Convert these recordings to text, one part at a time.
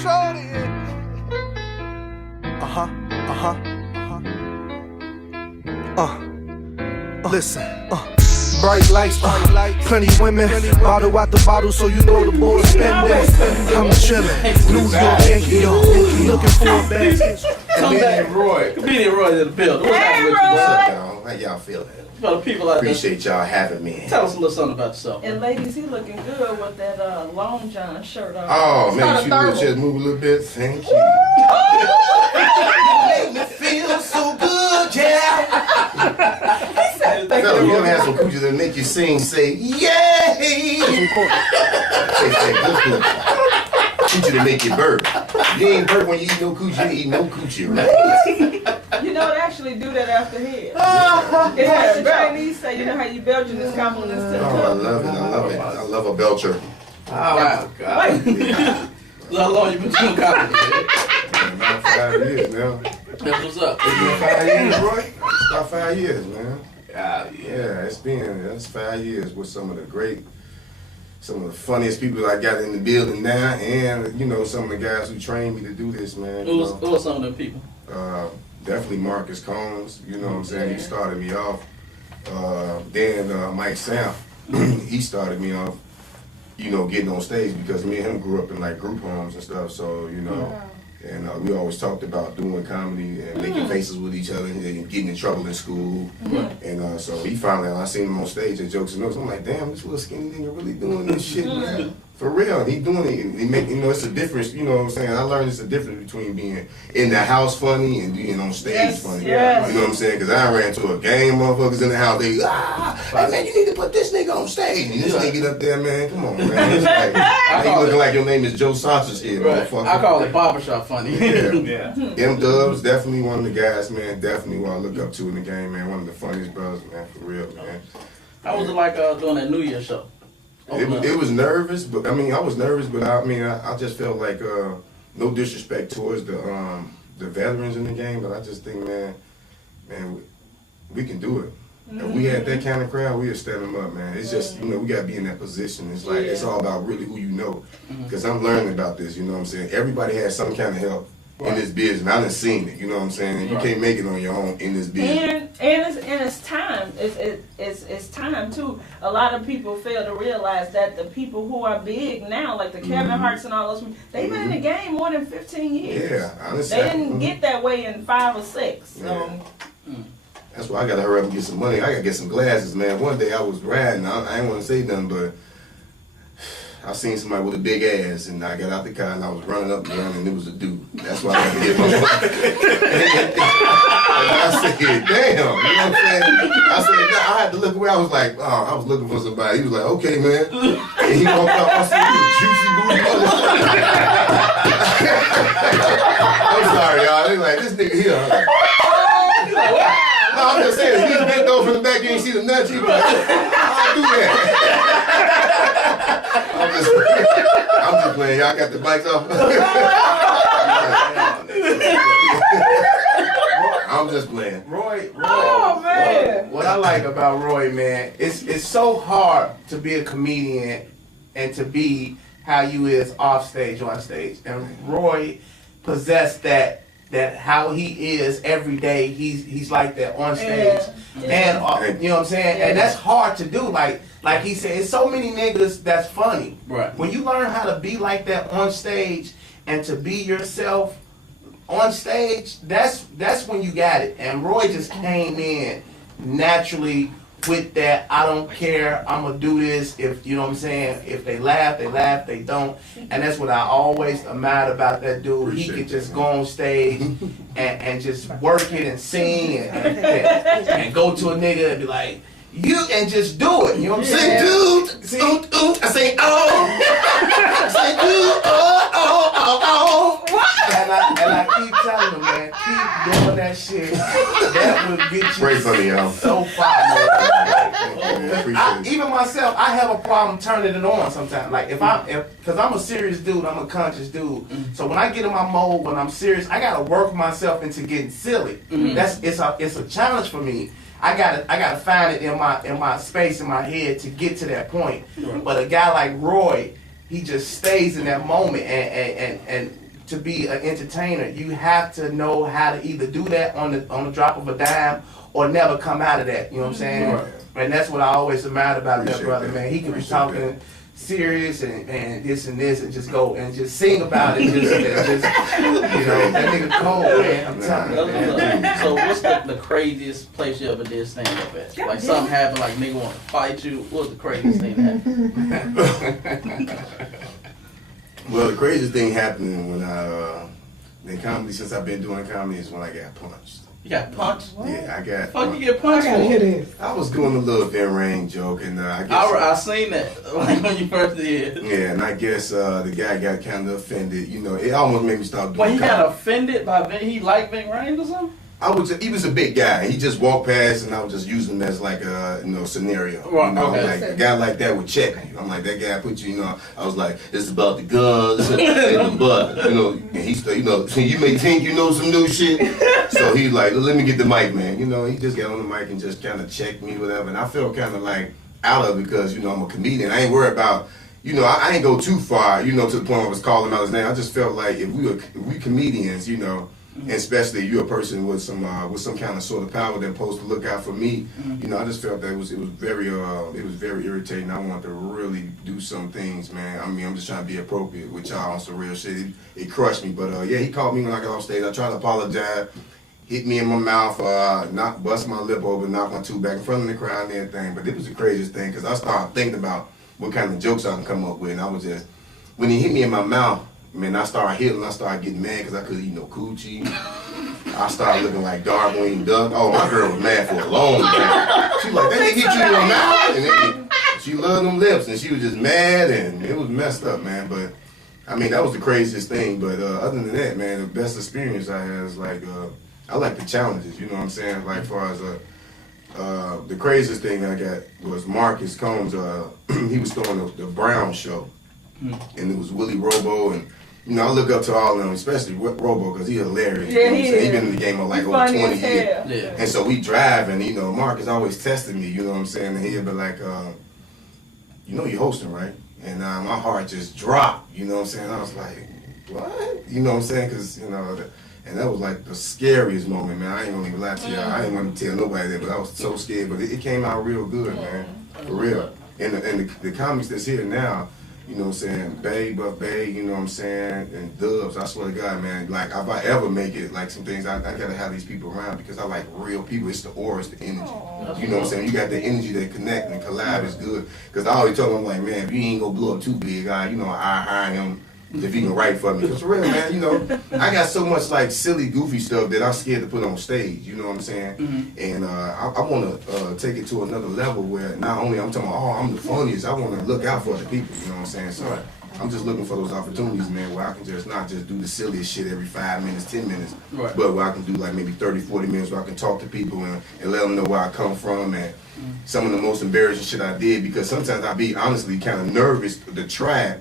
Shorty. Listen, bright lights, plenty women, bottle out the bottle, so you know the boys spending. I'm chillin', New York, Yankee, looking for a basket. Comedian Roy in the building. Hey, Roy. What's up, y'all? How y'all feeling? For the people out there, Appreciate y'all having me. tell us a little something about yourself. And ladies, he looking good with that Long John shirt on. Oh, man, Start you a would thermal. just move a little bit. Thank you. Make me feel so good, yeah. Fella, you ever have some coochies that make you sing, say, yay! Say, good coochie. Coochie that make you burp. You ain't burp when you eat no coochie, you ain't eat no coochie, right? You know, they actually do that after head. It's like the Chinese say, you know how you Belgian is compliments to the Oh, I cook. love it. I love it. I love a belcher. Oh my God. How long you been doing comedy, man? About 5 years now. That's what's up. It's been 5 years, Roy. It's about 5 years, man. Yeah. That's 5 years with some of the funniest people I got in the building now, and you know some of the guys who trained me to do this, man. Who was some of them people? Definitely Marcus Combs. You know what I'm saying? He started me off. Then Mike Samp, he started me off. You know, getting on stage because me and him grew up in like group homes and stuff. So you know. And we always talked about doing comedy and making faces with each other and getting in trouble in school. And so he finally, I seen him on stage at Jokes and Notes. I'm like, damn, this little skinny nigga really doing this shit, man. For real. He doing it. And he make, you know, it's a difference. You know what I'm saying? I learned it's a difference between being in the house funny and being on stage funny. Yes. You know what I'm saying? Because I ran to a gang of motherfuckers in the house. They, hey, man, you need to put this nigga on stage. And this nigga get up there, man. Come on, man. It's like, now you looking like your name is Joe Sausage here, motherfucker. I call it barbershop funny. Yeah. M-Dubs, definitely one of the guys, man. Definitely what I look up to in the game, man. One of the funniest brothers, man. For real, man. How was it like doing that New Year show? It was nervous, but I mean, I was nervous, but I just felt like no disrespect towards the veterans in the game, but I just think, man, we can do it. If we had that kind of crowd, we'd stand them up, man. It's just, you know, we got to be in that position. It's like, it's all about really who you know. Because I'm learning about this, you know what I'm saying? Everybody has some kind of help in this business. And I done seen it, you know what I'm saying? And you can't make it on your own in this business. And it's time. It's time too. A lot of people fail to realize that the people who are big now, like the Kevin Harts and all those, they've been in the game more than 15 years. Yeah, honestly. They didn't get that way in 5 or 6. So. That's why I gotta hurry up and get some money. I gotta get some glasses, man. One day I was riding, I ain't wanna say nothing, but I seen somebody with a big ass, and I got out the car and I was running up and down, and it was a dude. That's why I had to get my money. And I said, damn, you know what I'm saying? I said, I had to look away. I was like, oh, I was looking for somebody. He was like, okay, man. And he walked out. I said, you juicy booty motherfucker. I'm sorry, y'all. They like, this nigga here. No, I'm just saying, if he's bent over from the back, you ain't see the nuts, you like, I'll do that. I'm just playing. Y'all got the bikes off? I'm just playing. Roy, Oh, man. what I like about Roy, man, it's so hard to be a comedian and to be how you is off stage, on stage. And Roy possessed that how he is every day, he's like that on stage. And you know what I'm saying? And that's hard to do. Like he said, it's so many niggas that's funny. Right. When you learn how to be like that on stage and to be yourself on stage, that's when you got it. And Roy just came in naturally with that, I don't care, I'm gonna do this. If you know what I'm saying, if they laugh, they don't. And that's what I always admired about that dude. Appreciate he could just that, go on stage and just work it and sing and go to a nigga and be like, you, and just do it. You know what I'm saying? Dude, See? I say, oh. I say, dude, oh. And I keep telling him, man, keep doing that shit. That would get you Pray for me, y'all. so far, man. Appreciate it. Even myself, I have a problem turning it on sometimes. Like because I'm a serious dude, I'm a conscious dude. So when I get in my mode, when I'm serious, I gotta work myself into getting silly. It's a challenge for me. I gotta find it in my space in my head to get to that point. But a guy like Roy, he just stays in that moment and to be an entertainer, you have to know how to either do that on the drop of a dime or never come out of that. You know what I'm saying? Right. And that's what I always admired about that Appreciate brother, that. man. He could be Appreciate talking that. serious and this and this and just go and just sing about it. Just you know, that nigga cold, man. I'm telling you, man. So what's the craziest place you ever did stand up at? Like something happened, like nigga want to fight you. What was the craziest thing that happened? Well, the craziest thing happened when I in comedy, since I've been doing comedy, is when I got punched. You got punched? Yeah, I got. Fuck you get punched for? I was doing a little Vin Rain joke, and I guess. I seen that like when you first did. Yeah, and I guess the guy got kind of offended. You know, it almost made me stop doing. Well, he got comedy. offended by Vin. He liked Vin Rames or something? He was a big guy. He just walked past, and I was just using him as like a scenario. Right, You know, okay. like a guy like that would check you. I'm like, that guy put you. You know, I was like, it's about the guns and the butt. You know, and he started, you know, so you may think you know some new shit. So he's like, let me get the mic, man. You know, he just got on the mic and just kind of checked me, whatever. And I felt kind of like out of it because you know I'm a comedian. I ain't worried about. You know, I ain't go too far. You know, to the point where I was calling out his name. I just felt like if we comedians, you know. And especially you're a person with some kind of sort of power that's supposed to look out for me. You know, I just felt that it was very irritating. I wanted to really do some things, man. I mean, I'm just trying to be appropriate with y'all on some real shit. It crushed me, but yeah, he called me when I got off stage. I tried to apologize, hit me in my mouth, bust my lip open, knock my tooth back in front of the crowd and everything. But it was the craziest thing because I started thinking about what kind of jokes I can come up with, and I was just when he hit me in my mouth. Man, I started hitting. I started getting mad because I couldn't eat no coochie. I started looking like Darkwing Duck. Oh, my girl was mad for a long time. She was like, that nigga hit you in the mouth? And she loved them lips, and she was just mad, and it was messed up, man. But, I mean, that was the craziest thing. But other than that, man, the best experience I had is like, I like the challenges, you know what I'm saying? Like, as far as the craziest thing I got was Marcus Combs. He was throwing the Brown show, and it was Willie Robo, and you know, I look up to all of them, especially Robo, because he's hilarious. Yeah, you know he what I'm saying? is. He been in the game for like He's over funny 20 as years. hell. Yeah. And so we driving, you know, Marcus always testing me, you know what I'm saying? And he'll be like, you know you're hosting, right? And my heart just dropped, you know what I'm saying? I was like, what? You know what I'm saying? Because, you know, and that was like the scariest moment, man. I ain't gonna even lie to y'all. I didn't want to tell nobody that, but I was so scared. But it came out real good, man. For real. And the comics that's here now, you know what I'm saying, Bay, Buff Bay, you know what I'm saying, and Dubs, I swear to God, man, like, if I ever make it, like, some things, I gotta have these people around because I like real people. It's the aura, it's the energy. You know what I'm saying? You got the energy that connect and collab is good. Because I always tell them, like, man, if you ain't gonna blow up too big, I hire him if he can write for me. Because for real, man, you know, I got so much, like, silly, goofy stuff that I'm scared to put on stage, you know what I'm saying? And I want to take it to another level where not only I'm talking about, I'm the funniest, I want to look out for the people, you know what I'm saying? So I'm just looking for those opportunities, man, where I can just not just do the silliest shit every 5 minutes, 10 minutes, Right. but where I can do like maybe 30, 40 minutes where I can talk to people and let them know where I come from and some of the most embarrassing shit I did, because sometimes I be honestly kind of nervous to try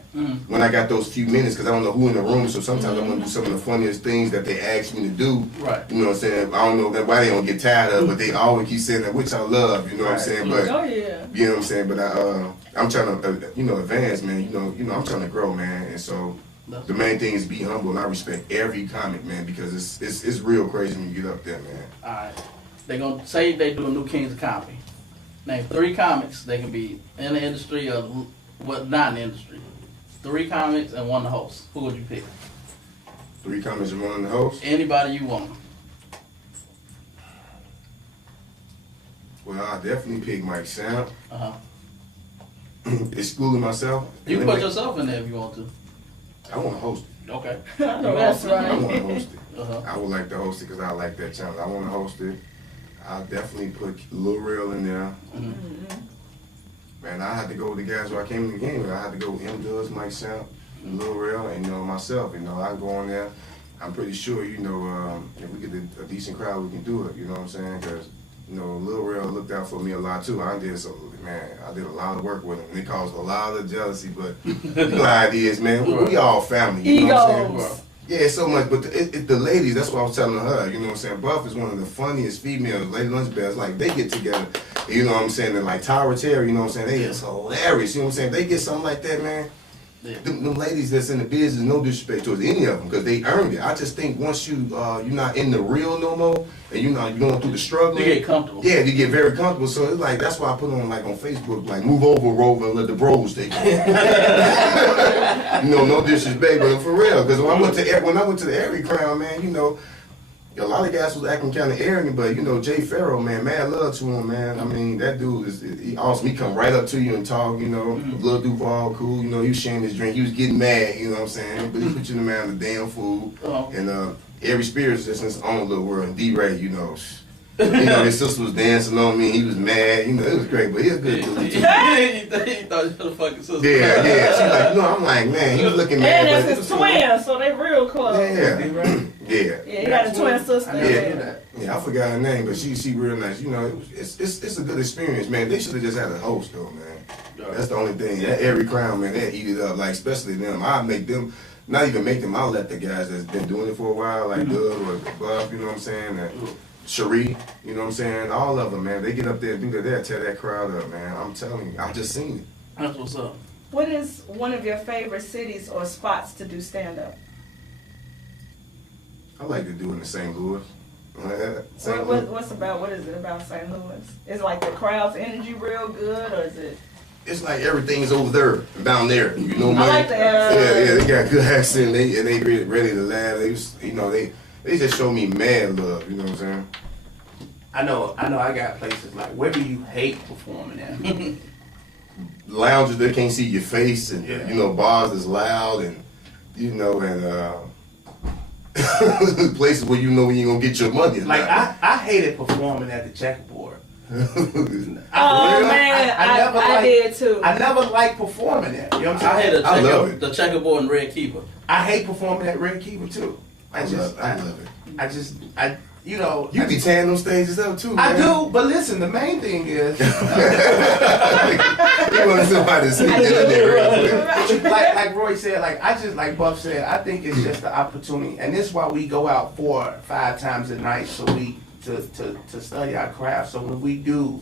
when I got those few minutes because I don't know who in the room, so sometimes I want to do some of the funniest things that they ask me to do. Right. You know what I'm saying? I don't know why they don't get tired of it, but they always keep saying that, which I love, you know what I'm saying? But Oh yeah. you know what I'm saying? But I'm trying to, advance, man. You know, I'm trying to grow, man. And so the main thing is be humble, and I respect every comic, man, because it's real crazy when you get up there, man. Alright. They're gonna say they do a new Kings of Comedy. Name 3 comics they can be in the industry or not in the industry. 3 comics and 1 host. Who would you pick? 3 comics and 1 the host. Anybody you want. Well, I definitely pick Mike Sam. Uh-huh. Excluding myself. You can put yourself in there if you want to. I want to host it. Okay. I know that's I right. want to host it. Uh-huh. I would like to host it because I like that challenge. I want to host it. I'll definitely put Lil Real in there. Man, I had to go with the guys who I came in the game with. I had to go with M. Dubs, Mike Samp, Lil Real, and myself. I go on there. I'm pretty sure, if we get a decent crowd, we can do it. You know what I'm saying? Because, Lil Real looked out for me a lot too. I did a lot of work with him. It caused a lot of jealousy, but you know how it is, man. We all family. You know what I'm saying? Egos. Yeah, it's so much, but the ladies, that's what I was telling her, you know what I'm saying? Buff is one of the funniest females, Lady Lunchbells, like, they get together, you know what I'm saying? And like Tyra Terry, you know what I'm saying? They is hilarious, you know what I'm saying? They get something like that, man. them ladies that's in the business, no disrespect towards any of them, because they earned it. I just think once you're not in the real no more, and you're going through the struggle. They get comfortable. Yeah, they get very comfortable. So it's like, that's why I put on like on Facebook, like move over, Rover, and let the bros take it. No disrespect, but for real. Because when I went to the Airy Crown, man, a lot of guys was acting kind of arrogant, but Jay Farrell, man, mad love to him, man. I mean, that dude he awesome. He come right up to you and talk, Lil Duval, cool, he was sharing his drink. He was getting mad, you know what I'm saying? But he put you in the man of the damn food. And Airy Spears just in his own little world. And D-Ray, his sister was dancing on me. He was mad. It was great, but he was good dude. He thought you was a fucking sister. Yeah. She like, I'm like, man, he was looking mad. And that's his twin, so they real close. Yeah. Yeah, he got a twin sister. Yeah, I forgot her name, but she real nice. It's a good experience, man. They should have just had a host though, man. That's the only thing. That Airy Crown, man, they eat it up. Like especially them. I make them. Not even make them. I'll let the guys that's been doing it for a while, like Doug or Buff. You know what I'm saying? Cherie, you know what I'm saying? All of them, man. They get up there and do that. They'll tear that crowd up, man. I'm telling you. I just seen it. That's what's up. What is one of your favorite cities or spots to do stand up? I like to do it in St. Louis. What is it about St. Louis? Is like the crowd's energy real good, or is it? It's like everything's over there, down there. Man. I like the yeah, they got good accent. They ready to laugh. They just show me mad love. You know what I'm saying? I know. I got places like, where do you hate performing at? Lounges that can't see your face, and bars that's loud, and places where you ain't gonna get your money. Like I hated performing at the checkerboard. Man, I did too. I never liked performing there. You know what I'm saying? I love the checkerboard and Red Keeper. I hate performing at Red Keeper too. I love it. You be tearing them stages up too, man. I do, but listen, the main thing is you want somebody to sit there real quick. like Roy said, like Buff said, I think it's just the opportunity, and this is why we go out 4 or 5 times a night to study our craft. So when we do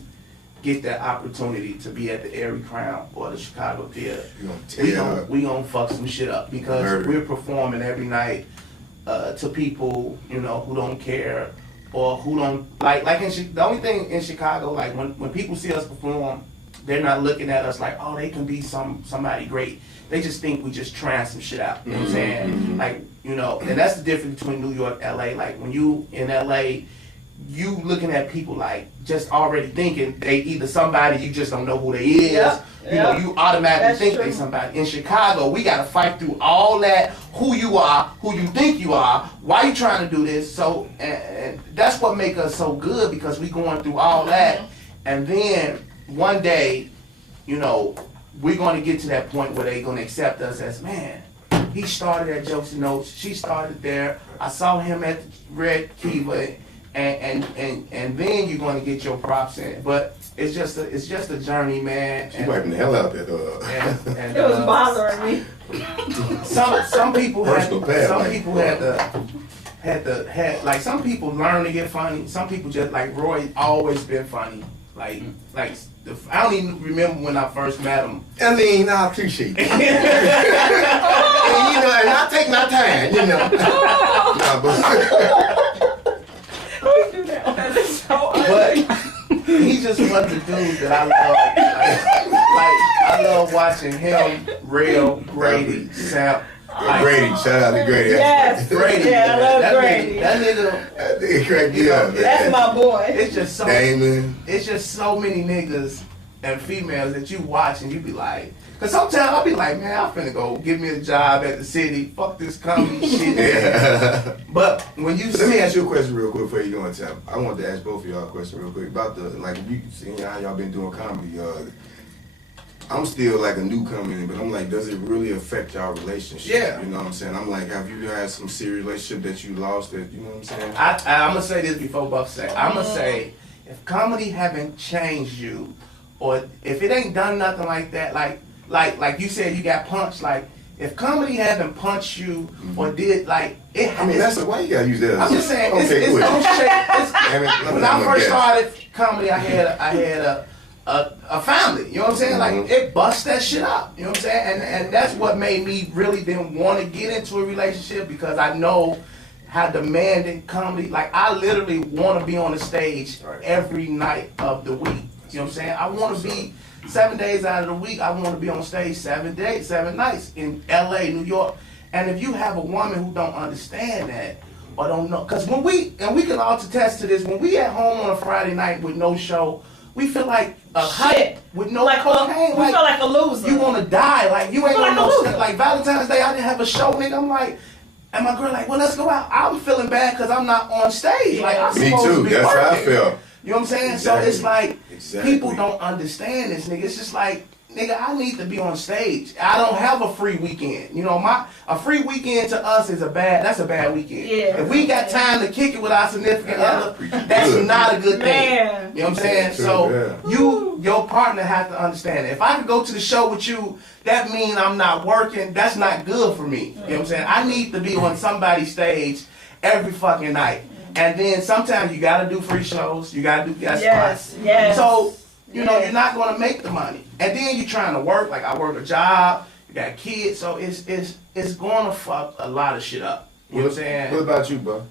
get that opportunity to be at the Airy Crown or the Chicago Theater, we gonna fuck some shit up because we're performing every night to people who don't care or who don't like the only thing in Chicago, like when people see us perform, they're not looking at us like, oh, they can be somebody great. They just think we just trying some shit out. You know what I'm saying? Like, and that's the difference between New York, LA. Like when you in LA, you looking at people like just already thinking they either somebody you just don't know who they is. Yep. You automatically That's think true. they somebody. In Chicago, we gotta fight through all that, who you are, who you think you are, why you trying to do this. So and that's what make us so good, because we going through all that, and then one day, we're gonna get to that point where they gonna accept us as, man, he started at Jokes and Notes, she started there, I saw him at Red Kiva, and then you're gonna get your props in. But it's just a journey, man. She wiping the hell out that. It was bothering me. Some people had some people learn to get funny. Some people just, like Roy, always been funny. Like I don't even remember when I first met him. I mean, I appreciate it. And I take my time, We do that. That's so But he just was the dude that I love. I love watching him, Real, Grady, Sam. Grady, shout out to Grady. Yes. Grady. Yeah, I love that Grady. That They crack me up, man. That's my boy. It's just so. Damon. It's just so many niggas and females that you watch and you be like, cause sometimes I'll be like, man, I'm finna go give me a job at the city. Fuck this comedy shit. Yeah. But when you Let me see, ask you a question real quick before you go on time. I wanted to ask both of y'all a question real quick about you seeing how y'all been doing comedy. I'm still like a newcomer in it, but I'm like, does it really affect y'all relationship? Yeah. You know what I'm saying? I'm like, have you had some serious relationship that you lost that, you know what I'm saying? I'm gonna say this before Buff say. I'm gonna say, if comedy haven't changed you, or if it ain't done nothing like that, like you said, you got punched. Like if comedy haven't punched you or did like it. I mean, that's why you gotta use that. I'm just saying, okay, it's quick. don't shake. Damn it, When I first started comedy, I had a family. You know what I'm saying? Like it busts that shit up. You know what I'm saying? And that's what made me really didn't want to get into a relationship, because I know how demanding comedy. Like I literally want to be on the stage every night of the week. You know what I'm saying? I want to be 7 days out of the week. I want to be on stage 7 days, 7 nights in L.A., New York. And if you have a woman who don't understand that or don't know, because when we can all attest to this, when we at home on a Friday night with no show, we feel like a hype with no cocaine. We feel like a loser. You want to die. Like you ain't Feel on like a no loser. shit. Like Valentine's Day, I didn't have a show, nigga. I'm like, and my girl like, well, let's go out. I'm feeling bad because I'm not on stage. Like I'm Me supposed too. to be That's how I working. feel. You know what I'm saying? Exactly. So it's like Exactly. people don't understand this, nigga. It's just like, nigga, I need to be on stage. I don't have a free weekend. You know, a free weekend to us is that's a bad weekend. Yeah. If we got time to kick it with our significant other, that's not a good thing. Man. You know what I'm saying? True, So yeah. your partner has to understand it. If I could go to the show with you, that means I'm not working. That's not good for me. You know what I'm saying? I need to be on somebody's stage every fucking night. And then sometimes you gotta do free shows. You gotta do guest spots. Yes. So, you know, Yes. you're not gonna make the money. And then you're trying to work. Like I work a job. You got kids. So it's gonna fuck a lot of shit up. You know what I'm saying? What about you, bro?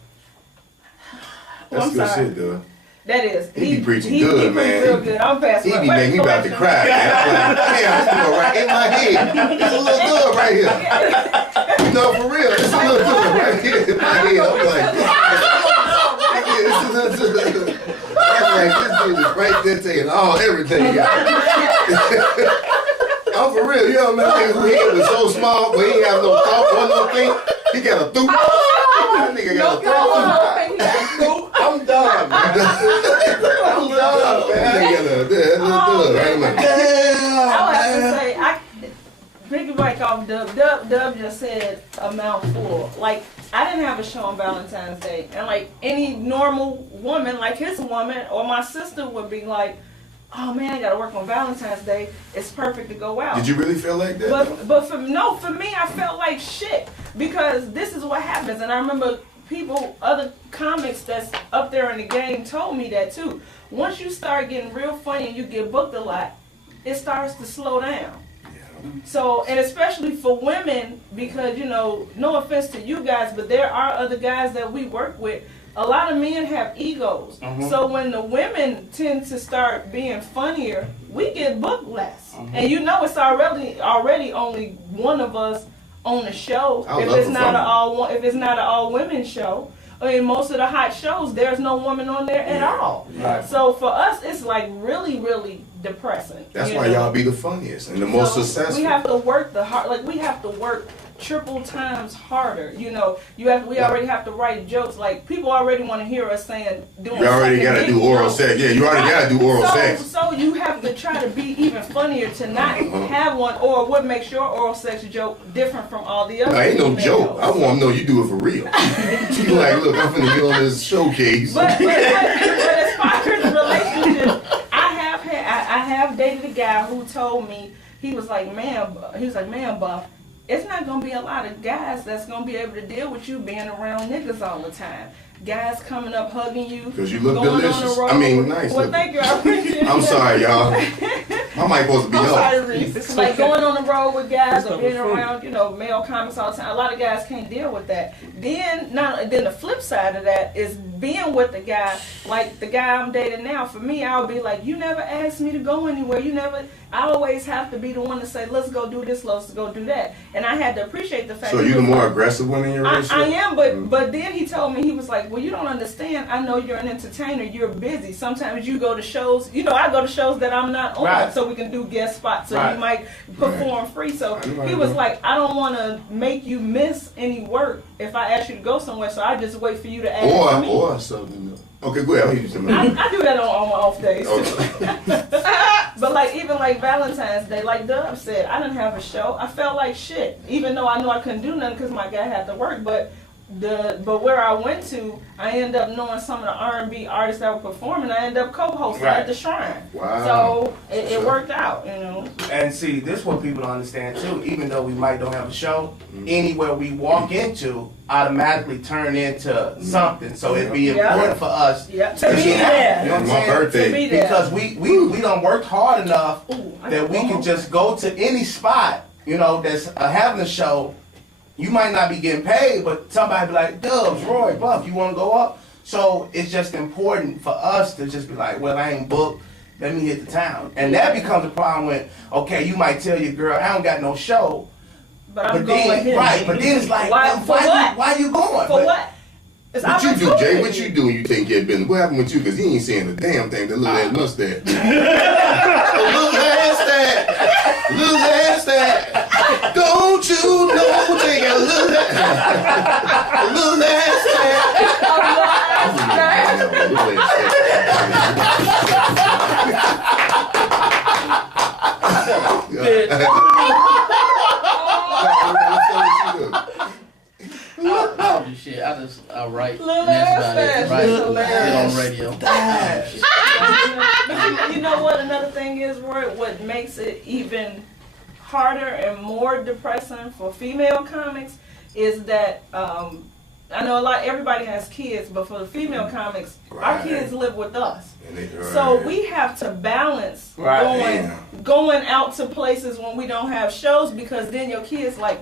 That's I'm good sorry. shit, dude. That is. He be preaching he good, preach man. real good. I'm fast. He be making me about to cry, man. I'm like, damn, this little right in my head. It's a little good right here. No, for real, it's a little good right here in my head. I'm like, I'm like, this dude is right there taking everything. I'm for real, you know what I mean? His head was so small, but he ain't have no thought or no thing. He got a thought. That nigga got a thought. I'm done, man. I'm done, man. That nigga got a right in my I would have to say, piggyback off Dub. Dub just said a mouthful. Like, I didn't have a show on Valentine's Day. And like any normal woman, like his woman or my sister would be like, oh man, I gotta work on Valentine's Day. It's perfect to go out. Did you really feel like that? But for me, I felt like shit, because this is what happens. And I remember other comics that's up there in the game told me that too. Once you start getting real funny and you get booked a lot, it starts to slow down. So, and especially for women, because, you know, no offense to you guys, but there are other guys that we work with. A lot of men have egos. So when the women tend to start being funnier, we get booked less. And you know it's already only one of us on the show. If it's not an all women show. I mean, most of the hot shows, there's no woman on there at all. Right. So for us, it's like really, really depressing. That's you why know? y'all be the funniest and the most So successful. We have to work we have to work triple times harder. You know, we already have to write jokes. Like people already want to hear us doing. You already got to do oral sex. Yeah, you already got to do oral sex. So you have to try to be even funnier to not have one, or what makes your oral sex joke different from all the others. No, ain't no joke. I want to know you do it for real. You like, look, I'm finna get on this showcase. But as far as relationships, I have dated a guy who told me, he was like, man, Buff, it's not gonna be a lot of guys that's gonna be able to deal with you being around niggas all the time. Guys coming up hugging you. 'Cause you look going delicious. On the road. I mean, nice Well, looking. thank you. I appreciate it. I'm sorry, y'all. My mic supposed to be I'm sorry, on. Reese. It's like going on the road with guys or being around, you know, male comics all the time. A lot of guys can't deal with that. Then the flip side of that is being with the guy, like the guy I'm dating now. For me, I'll be like, you never asked me to go anywhere. I always have to be the one to say, let's go do this, let's go do that. And I had to appreciate the fact So that you the he was more like, aggressive one in your I relationship? am, but then he told me, he was like, well, you don't understand. I know you're an entertainer. You're busy. Sometimes you go to shows. You know, I go to shows that I'm not on, Right. so we can do guest spots, so Right. you might perform free. So Right. he was like, I don't want to make you miss any work if I ask you to go somewhere, so I just wait for you to ask me. Or something. Okay, go ahead. I'll use something. I do that on my off days. Okay. But like even like Valentine's Day, like Dub said, I didn't have a show. I felt like shit, even though I knew I couldn't do nothing because my guy had to work. But but where I went to, I ended up knowing some of the R&B artists that were performing. I ended up co-hosting Right. at the Shrine. Wow. So it worked out, you know. And see, this is what people don't understand too. Even though we might don't have a show, anywhere we walk into automatically turn into something. So it'd be Yeah. important for us Yeah, to be You know there. what I'm My saying? birthday. To be there. Because we done worked hard enough Ooh, I that got we one can more. just go to any spot, you know, that's having a show. You might not be getting paid, but somebody be like, Dubs, Roy, Buff, you want to go up? So it's just important for us to just be like, well, I ain't booked. Let me hit the town. And that becomes a problem when, okay, you might tell your girl, I don't got no show. But I'm But going then, here. right, but then it's like, Why, well, for what? why you going? For But- what? It's What you do, Jay? opportunity. What you do when you take care of business? What happened with you? Because he ain't saying a damn thing. That little ass mustache. Little ass that. Little ass that. Don't you know? Take a little ass. A little ass that. Little I don't do shit. I write. Little and that's ass about it. fast, Right? little Get ass. on radio. But you know what another thing is, Roy? What makes it even harder and more depressing for female comics is that I know everybody has kids, but for the female comics, our Right. kids live with us. And they- So we have to balance Right. going out to places when we don't have shows, because then your kids like,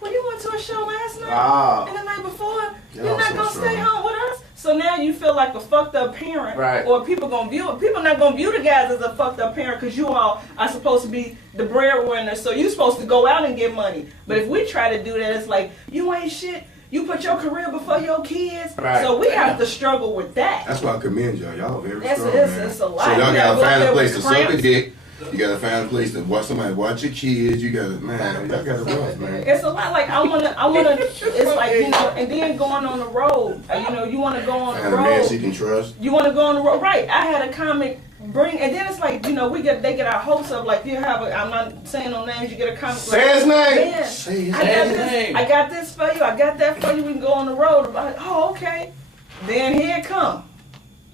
well, you went to a show last night Ah. and the night before. Y'all You're not so gonna stay strong. home with us. So now you feel like a fucked up parent, Right. or people gonna view it. People not gonna view the guys as a fucked up parent because you all are supposed to be the breadwinner. So you supposed to go out and get money. But if we try to do that, it's like you ain't shit. You put your career before your kids. Right. So we have to struggle with that. That's why I commend y'all. Y'all very It's- strong, it's- man. it's a lot. So y'all You gotta gotta go out find there a place with to suck a cramps. dick. You gotta find a place to watch somebody watch your kids. You gotta, man, y'all gotta rough, man. It's a lot. Like I wanna. It's like, you know, and then going on the road. You know, you wanna go on the Find a man she road. can trust. You wanna go on the road, right? I had a comic bring, and then it's like, you know, they get our hopes up. Like you have I'm not saying no names. You get a comic. Say his name. Man, Say his I got name. this. I got this for you. I got that for you. We can go on the road. I'm like, oh, okay. Then here it come.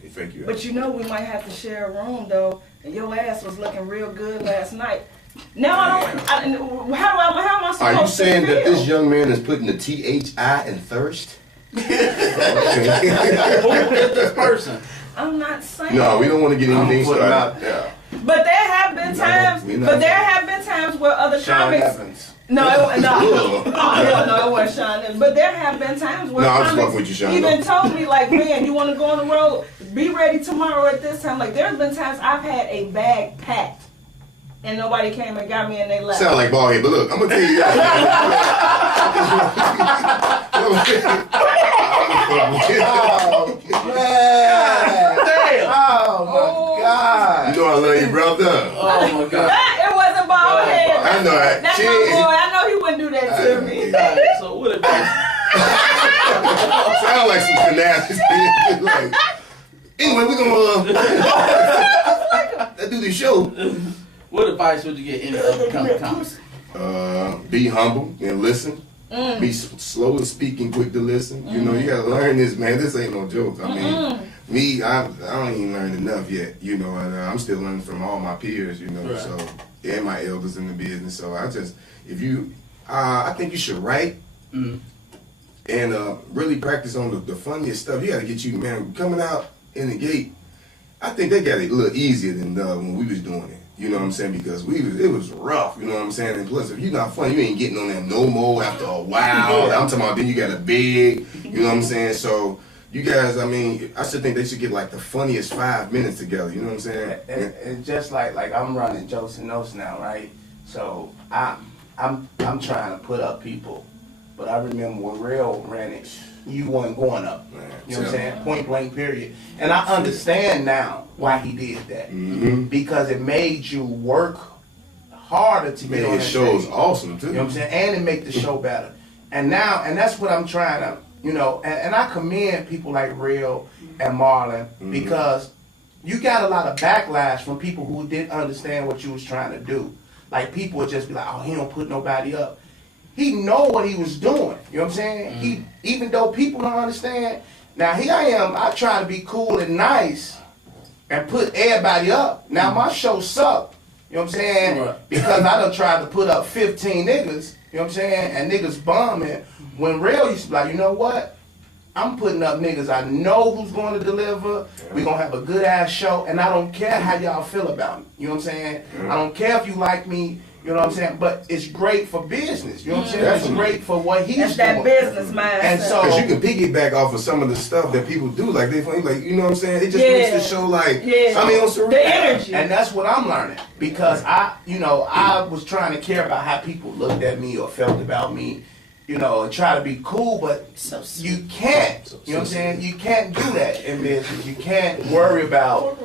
They fake you out. But you know, we might have to share a room though. And your ass was looking real good last night. Now I don't. How am I supposed Are you saying to feel? that this young man is putting the THI in thirst? Okay. Who is this person? I'm not saying. No, we don't want to get anything I'm putting out- started. Yeah. But there have been We're not times. gonna- we're not But there gonna- have been times where other Sean comics. Evans. No, no. Ugh. Oh, hell no, it wasn't Sean Evans. But there have been times where No, I'm just comics fucking with you, Sean. even told me, like, man, you want to go on the road? Be ready tomorrow at this time. Like, there's been times I've had a bag packed and nobody came and got me and they left. Sound like bald head, but look, I'm gonna tell you Oh, that. man. Damn. Oh, my God. You know I love you, brother. Oh my god. It wasn't bald head. I know that. That's Shit. my boy. I know he wouldn't do that to me. Alright, so what advice? Sound like some shenanigans. Like, anyway, we're gonna do the show. What advice would you get any other comics? Be humble and listen. Be slow to speak and quick to listen. You know, you gotta learn this, man. This ain't no joke. I mean, me, I don't even learn enough yet. You know, and I'm still learning from all my peers. You know, Right. so and my elders in the business. So I think you should write. Mm. And really practice on the funniest stuff. You gotta get you, man, coming out in the gate. I think they got it a little easier than when we was doing it. You know what I'm saying? Because it was rough. You know what I'm saying? And plus, if you're not funny, you ain't getting on that no more after a while. I'm talking about then you got a big. You know what I'm saying? So you guys, I mean, I should think they should get like the funniest 5 minutes together. You know what I'm saying? And just like I'm running Jokes and Notes now, right? So I'm trying to put up people, but I remember when Real ran it, you weren't going up. Man, You know what I'm saying? Point blank, period. And I understand now why he did that, Mm-hmm. because it made you work harder to get Man, on his that show is stage. awesome too. You know what I'm saying? And it make the show better. And that's what I'm trying to, you know, and I commend people like Real and Marlon, because you got a lot of backlash from people who didn't understand what you was trying to do. Like people would just be like, oh, he don't put nobody up. he know what he was doing. You know what I'm saying? He, even though people don't understand, now here I am, I try to be cool and nice and put everybody up. Now my show sucked. You know what I'm saying? Right. Because I done tried to put up 15 niggas, you know what I'm saying? And niggas bombing. When Real used to be like, you know what? I'm putting up niggas I know who's going to deliver. We gonna have a good ass show, and I don't care how y'all feel about me. You know what I'm saying? I don't care if you like me. You know what I'm saying? But it's great for business. You know what I'm saying? It's great for what he's That's doing. that business mindset. And so- Because you can piggyback off of some of the stuff that people do, like they funny, like you know what I'm saying. It just makes the show like I mean, on some the energy. And that's what I'm learning because I was trying to care about how people looked at me or felt about me, you know, and try to be cool, but you can't. You know what I'm saying? You can't do that in business. You can't worry about,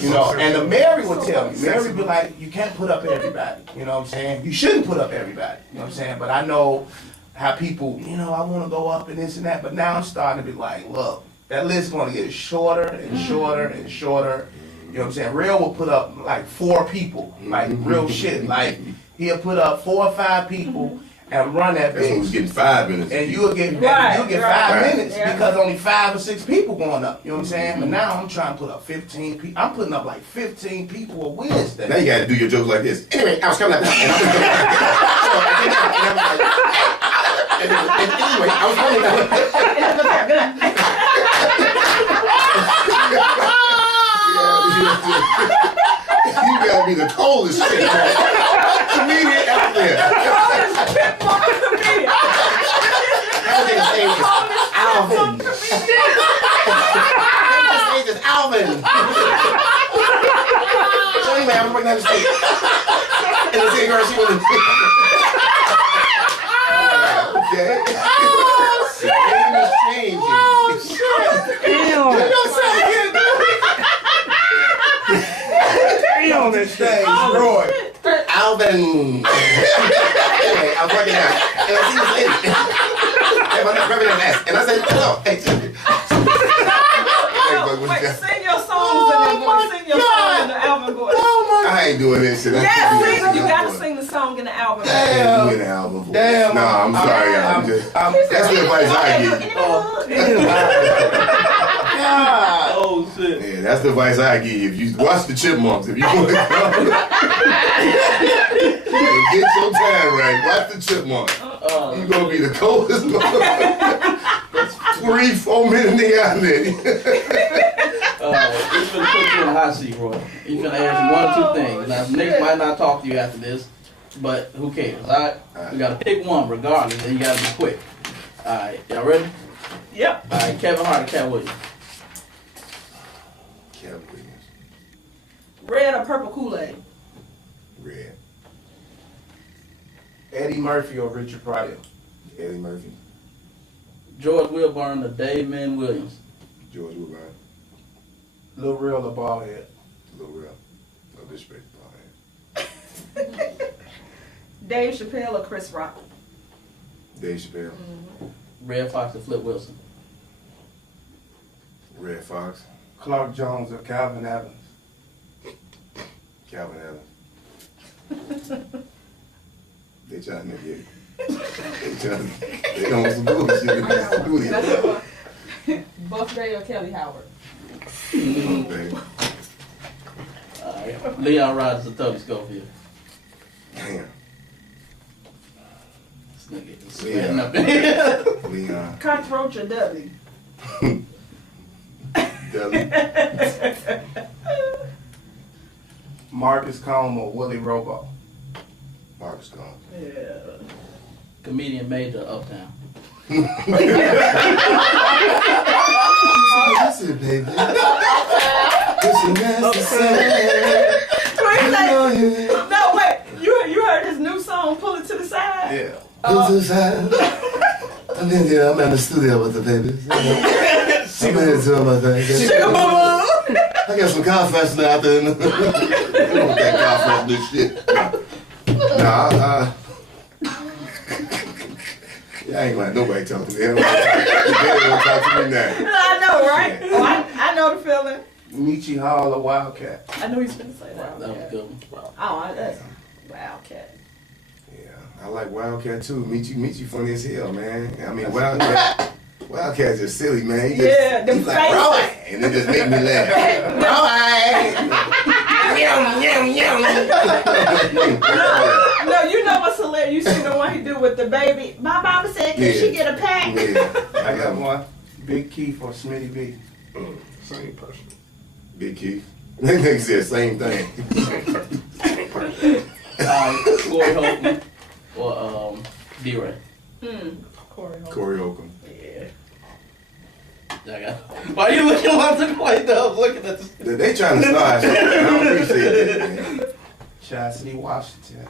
you know. And the Mary would tell me, Mary would be like, you can't put up everybody. You know what I'm saying? You shouldn't put up everybody. You know what I'm saying? But I know how people, you know, I want to go up and this and that. But now I'm starting to be like, look, that list's going to get shorter and shorter and shorter. You know what I'm saying? Real will put up like 4 people, like real shit. Like he'll put up 4 or 5 people and run that That's when we bitch. was getting 5 minutes. And you'll get Right, 5 right. minutes Yeah. because only 5 or 6 people going up. You know what I'm saying? But now I'm trying to put up 15 people. I'm putting up like 15 people a Wednesday. Now you gotta do your jokes like this. Anyway, I was coming up. And anyway, I was coming up. You gotta be the coldest shit. Comedian out there. Everything's name is Alvin. His name is Alvin. So anyway, I'm bringing down the stage. And the girl, she was okay. The game is changing. Oh, shit. On this stage, Roy. Alvin. Anyway, I was working out. And I see this lady. And my neck rubbing her ass. And I said, hello. Hey, Wait, sing your songs and then sing your song in the album voice. I ain't doing this shit. Yes, sing, you gotta sing the song in the album voice. I ain't doing the album voice. Damn. No, I'm sorry, y'all. That's the advice I give. Oh shit. Yeah, that's the advice I give. You watch the Chipmunks if you want to come. Get your time right. Watch the Chipmunks. You gonna be the coldest 3-4 minute nigga out there. He's gonna put you in the hot seat, Roy. He's gonna ask you 1 or 2 things. Now, Nick might not talk to you after this, but who cares? All right, we gotta pick one regardless, and you gotta be quick. All right, y'all ready? Yep. All right, Kevin Hart or Cat Williams? Kevin Williams. Red or purple Kool-Aid? Red. Eddie Murphy or Richard Pryor? Eddie Murphy. George Wilburn or Dave Min Williams? George Woodbine. Lil Real or Ballhead? Lil Real. No disrespect to Ballhead. Dave Chappelle or Chris Rock? Dave Chappelle. Red Fox or Flip Wilson? Red Fox. Clark Jones or Calvin Evans? Calvin Evans. They trying to get it. They on some bullshit in the studio. Buff Day or Kelly Howard? Baby. All right, Leon Rogers or Tony Schofield? Damn. This nigga is sweating up in here. Leon. Cockroach or Dudley? Dudley. Marcus Combs or Willie Robo? Marcus Combs. Yeah. Comedian Major or Uptown? Listen, baby. Listen, necessary. No, wait. You heard his new song, Pull It to the Side? Yeah. I'm in here. I'm in the studio with the babies. I'm in here doing my thing. I got some car freshener out there. You want that car this shit. Nah, yeah, I ain't gonna have nobody talk to me. They don't talk to me now. I know, right? Oh, I know the feeling. Michi Hall or Wildcat? I knew he was going to say that. That was a good one. Oh, that's Wildcat. Yeah, I like Wildcat too. Michi funny as hell, man. I mean, Wildcat's just silly, man. He just, Yeah, them he's like, faces. Roy, and it just make me laugh. No, you know what's hilarious? You see the one he do with the baby. My mama said, can she get a pack? Yeah. I got one. Big Keith or Smitty B. Same person. Big Keith. They niggas said same thing. Corey Holcomb or D-Ray. Corey Holcomb. Yeah. Why are you looking like that? I was looking at this. They trying to start shit. I don't appreciate that, man. Chastity Washington.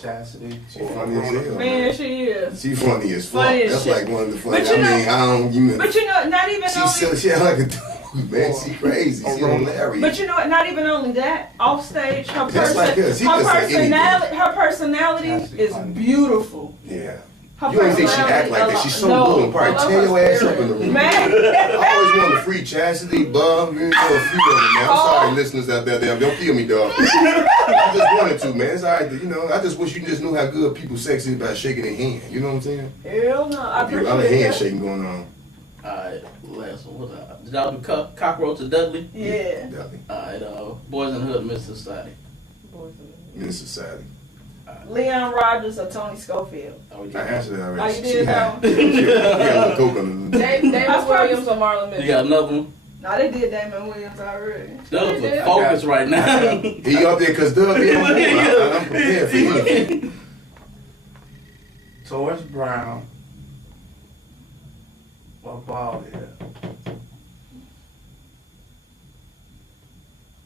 Chastity. She funny as hell. Man, she is. She funny as fuck. Funny as That's shit. like one of the funny. But you know- I don't. You But you know, not even only. she like a dude, man. She crazy. She hilarious. But you know what? Not even only that. Off stage, her Just like us. She can say personality Chastity is funny. beautiful. Yeah. Her You don't think she act like that? She's so good. And probably tear your ass up in the room. Man. I always want to free Chastity, Bub. You know, a few of them, man. I'm sorry, listeners out there. Don't kill me, dog. I just wanted to, man. It's all right. You know, I just wish you just knew how good people sex is by shaking their hand. You know what I'm saying? Hell no, I A lot of appreciate that. handshaking going on. Alright, last one. What's that? Did y'all do Cockroach to Dudley? Yeah. Definitely. Alright, Boys in the Hood, Mr. Society. Minister Society. Leon Rogers or Tony Schofield. Oh, I yeah. answered that Oh, already. you She did had- that She got a little coke on the David That's Williams or Marlon You Mitchell? got another one? No, they did Damon Williams already. Doug's with focus right now. He up there because Doug be on board. I'm prepared for him. Torres Brown. Or Baldhead.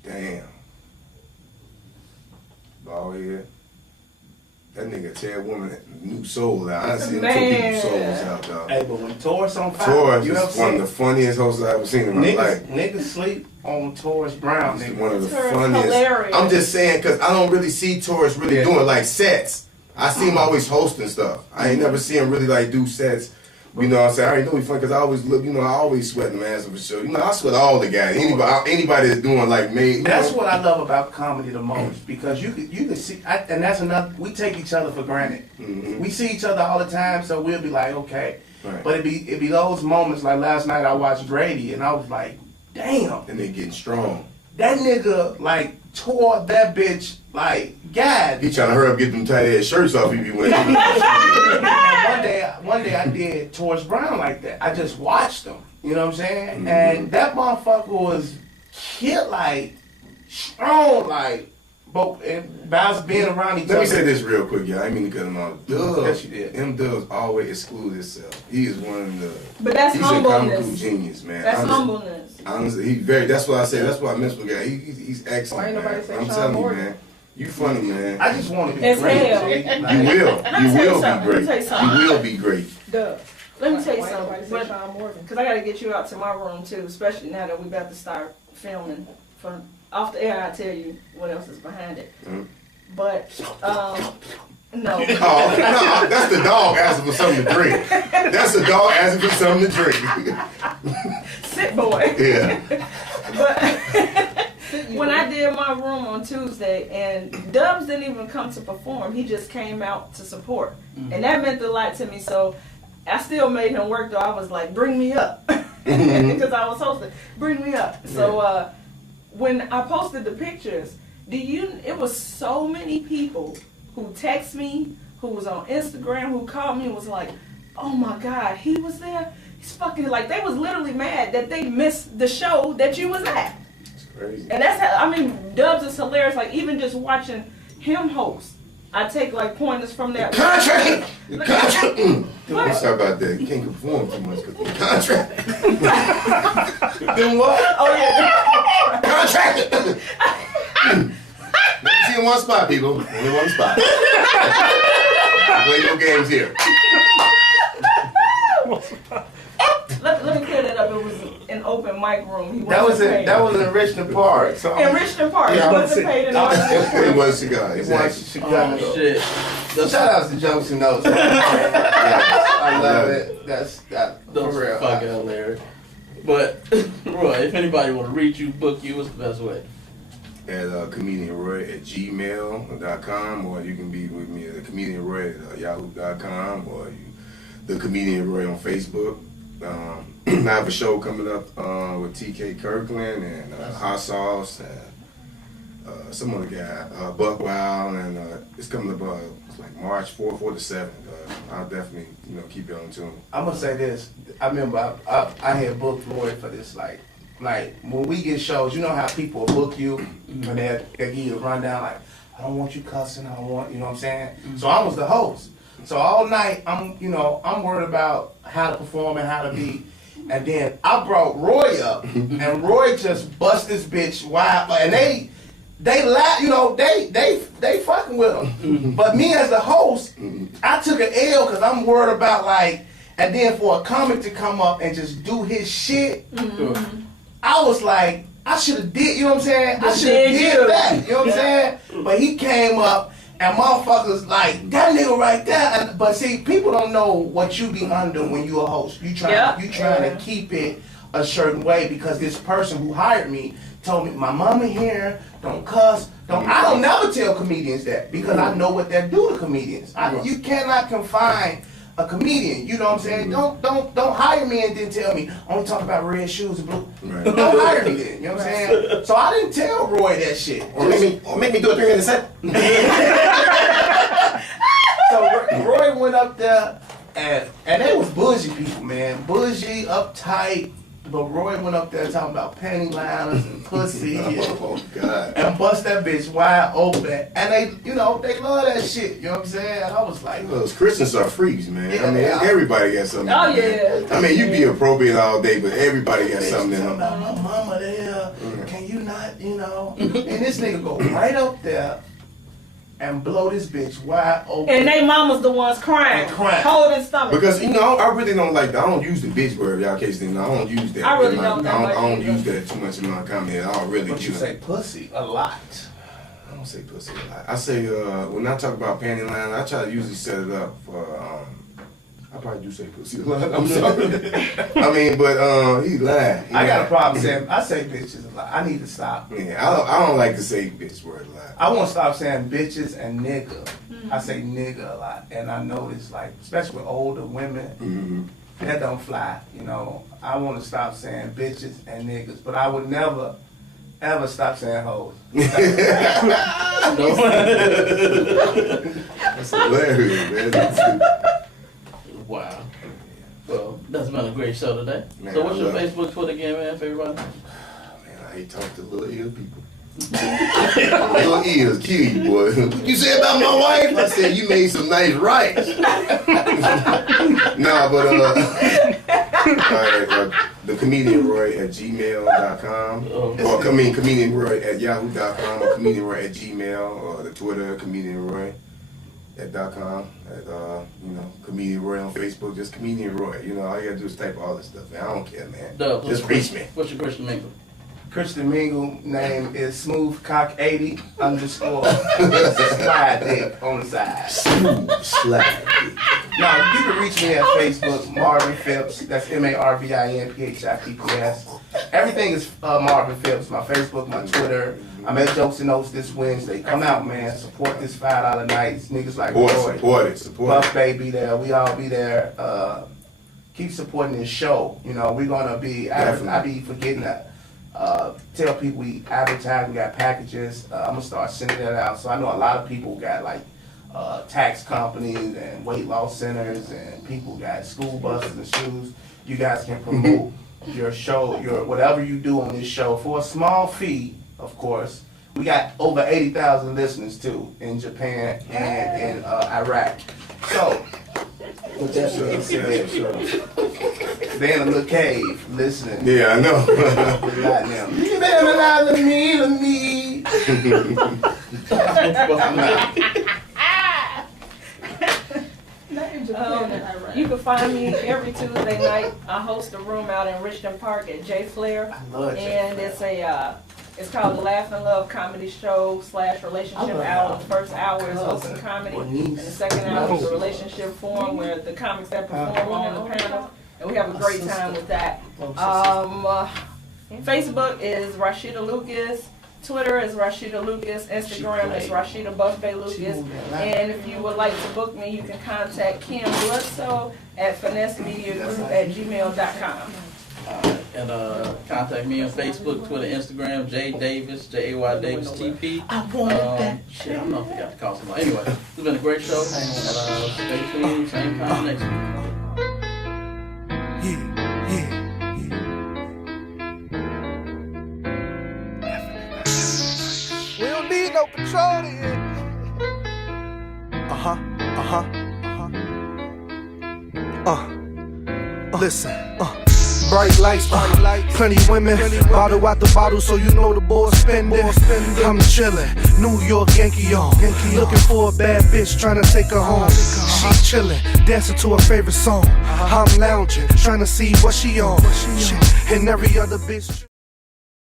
Damn. Bald head. That nigga tear woman new soul out. I seen two Man. new souls out, dog. Hey, but when Torres on fire, Torres you ever is one of seen the funniest hosts I've ever seen in my life. niggas sleep on Torres Brown, He's nigga. one of the Torres funniest. hilarious. I'm just saying because I don't really see Torres really Yeah. doing like sets. I see him always hosting stuff. I ain't never see him really like do sets. You know what I'm saying? I already know he's funny because I always look, I always sweat the ass of a show. You know, I sweat all the guys. Anybody that's doing like me. That's what I love about comedy the most because you can see, and that's another. We take each other for granted. Mhm. We see each other all the time, so we'll be like, okay. Right. But it be those moments like last night I watched Grady and I was like, damn, And they getting strong. that nigga like tore that bitch like God. He trying to hurry up get them tight ass shirts off he be wearing. And one day I did Torres Brown like that. I just watched him. You know what I'm saying? Mhm. And that motherfucker was killed like strong like both and bounce being around each Let other. me say this real quick, y'all. I didn't mean to cut him off. Dub, Yes, you did. them Dubs always exclude himself. He is one of the. But that's he's a comical humbleness. genius, man. That's Honestly. humbleness. Honestly, he very. That's what I say. That's why I miss with guy. He's excellent. Why ain't nobody man. say I'm Sean telling you, Morgan? man. You funny, man. I just want to be It's great. hell. Jay. You Like, Let me will. tell You you will something. be Let me great. tell you something. You will be great. Duh. Let me tell you Why ain't nobody something. say Sean Morgan? Because I got to get you out to my room too, especially now that we about to start filming. From off the air, I'll tell you what else is behind it. Mhm. But, no. Oh, no, that's the dog asking for something to drink. That's the dog asking for something to drink. Sit boy. Yeah. But when I did my room on Tuesday, and Dubs didn't even come to perform, he just came out to support, and that meant a lot to me. So I still made him work. Though I was like, "Bring me up," because I was hosting. Bring me up. So when I posted the pictures, it was so many people who text me, who was on Instagram, who called me and was like, "Oh my God, he was there." He's fucking like they was literally mad that they missed the show that you was at. It's crazy. And that's how, I mean, Dubs is hilarious. Like, even just watching him host, I take, like, pointers from that. Contract! The contract! What? I'm sorry about that. You can't conform too much because the contract. then what? Oh, yeah. Contract! Never see in one spot, people. Only one spot. Play no games here. Let me clear that up. It was an open mic room. He That was wasn't in paid. that was in Richmond Park. So In Richmond Park. Yeah, He I wasn't paid in Austin. It was cigar, it was exactly. Chicago. Oh shit. Shout out to Jokes and Notes. I love it. That's that for Those real. fucking hilarious. But Roy, if anybody want to reach you, book you, what's the best way? at comedianroy@gmail.com, or you can be with me at comedianroy@yahoo.com, or the Comedian Roy on Facebook. I have a show coming up with TK Kirkland and Hot Sauce and some other guy, Buck Wild, and it's coming up it's like March 4th or the 7th. I'll definitely keep you on tune. I'm gonna say this. I remember I had booked Roy for this like when we get shows, you know how people book you and they give you a rundown like, I don't want you cussing, I don't want, you know what I'm saying? So I was the host. So all night I'm worried about how to perform and how to be. And then I brought Roy up and Roy just bust this bitch wide, and they laugh, they fucking with him. But me as the host, I took an L because I'm worried about and then for a comic to come up and just do his shit, I was like, I should have did, you know what I'm saying? I should have did that, you know what I'm saying? But he came up and motherfuckers like, that nigga right there. But see, people don't know what you be under when you a host. You trying to keep it a certain way because this person who hired me told me, my mama here, don't cuss. I don't never tell comedians that because I know what they do to comedians. You cannot confine a comedian, you know what I'm saying? Don't hire me and then tell me, only talk about red shoes and blue. Right. Don't hire me then, you know what I'm saying? So I didn't tell Roy that shit. Or make me do a 3-minute set. So Roy went up there and they was bougie people, man. Bougie, uptight. But Roy went up there talking about panty liners and pussy and bust that bitch wide open. And they love that shit, you know what I'm saying? And I was like, those Christians are freaks, man. Yeah, I mean, everybody got something. Oh, yeah. I mean, you be appropriate all day, but everybody got something in them. About my mama there, can you not, And this nigga go right up there and blow this bitch wide open. And they mama's the ones crying, holding stomach. Because I really don't I don't use the bitch word, y'all case thing. I don't use that. I really don't. I don't use that too much in my comedy. I don't really. But you say pussy a lot. I don't say pussy a lot. I say when I talk about panty line, I try to usually set it up for. I probably do say pussy a lot. I'm sorry. I mean, but he lied. I got a problem saying I say bitches a lot. I need to stop. Yeah, I don't like to say bitch word a lot. I want to stop saying bitches and nigga. I say nigga a lot, and I notice especially with older women, that don't fly. I want to stop saying bitches and niggas, but I would never ever stop saying hoes. That's hilarious, man. Wow. Well, that's been a great show today. Man, so what's your Facebook, Twitter again, man, for everybody? Man, I hate talking to little ill people. Little ills kill you, boy. What you say about my wife? I said you made some nice rice. Nah, but the Comedian Roy at gmail.com, or Comedian Roy at yahoo.com, or Comedian Roy at Gmail, or the Twitter Comedian Roy at .com, at Comedian Roy on Facebook, just Comedian Roy. All you gotta do is type all this stuff, man. I don't care, man. Just reach me. What's your Christian mingle? Christian Mingle name is SmoothCock80 _ slide dick on the side. Slide dick. Now, you can reach me at Facebook, Marvin Phipps. That's MarvinPhipps. Everything is Marvin Phipps. My Facebook, my Twitter. I'm at Jokes and Notes this Wednesday. Come out, man. Support this $5 nights. Niggas like Roy. Support it. Buff Bay be there. We all be there. Keep supporting this show. We're going to be, I be forgetting that. Tell people we advertise, we got packages. I'm going to start sending that out. So I know a lot of people got tax companies and weight loss centers, and people got school buses and shoes. You guys can promote your show, whatever you do on this show for a small fee, of course. We got over 80,000 listeners too in Japan and in Iraq. So, with that being said, they in a little cave listening. Yeah, I know. You better lie to me. You can find me every Tuesday night. I host a room out in Richmond Park at J Flair, and it's called the Laugh and Love Comedy Show / Relationship Hour. The first hour is hosting comedy, and the second hour is the relationship forum where the comics that perform on the panel, and we have a great time with that. Facebook is Rashida Lucas. Twitter is Rashida Lucas. Instagram is Rashida Buffet Lucas. And if you would like to book me, you can contact Kim Bloodsoe at finessemediagroup@gmail.com. And contact me on Facebook, Twitter, Instagram, J Davis, Jay Davis TP. I wanted that. Shit, I don't know if I got to call somebody. Anyway, it's been a great show. And stay tuned, same time next week. We don't need no petroleum. Listen, bright lights, plenty women, bottle out the bottle, so you know the boys spending. I'm chillin', New York Yankee on, looking for a bad bitch, trying to take her home. She chillin', dancing to her favorite song. I'm lounging, trying to see what she on. And every other bitch.